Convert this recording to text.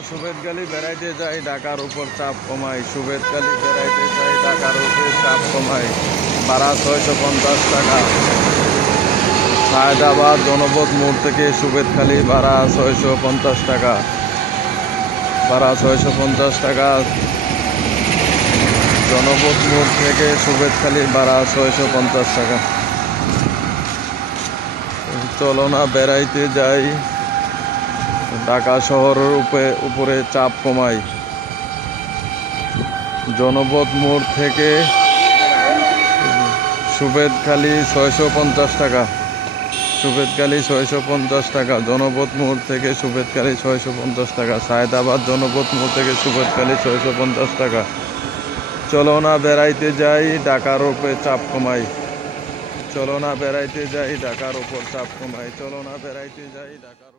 সুবেদখালি বেড়াইতে যাই, ঢাকার উপর চাপ কমাই। সুবেদখালি বেড়াইতে যাই, ঢাকার উপর চাপ কমাই। ভাড়া 650 টাকা। সায়দাবাদ জনপথ মোড় থেকে সুবেদখালি ভাড়া 650 টাকা। ভাড়া 650 টাকা। জনপথ মোড় থেকে সুবেদখালি ভাড়া 650 টাকা। চলো না বেড়াইতে যাই, ঢাকা শহরের উপরে চাপ কমাই। জনপথ মোড় থেকে সুবেদখালি 650 টাকা। সুবেদখালি 650 টাকা। জনপথ মোড় থেকে সুবেদখালি 650 টাকা। সায়দাবাদ জনপথ মোড় থেকে সুবেদখালি 650 টাকা। চলো না বেড়াইতে যাই, ঢাকার উপরে চাপ কমাই। চলো না বেড়াইতে যাই, ঢাকার উপর চাপ কমাই। চলো না বেড়াইতে যাই, ঢাকার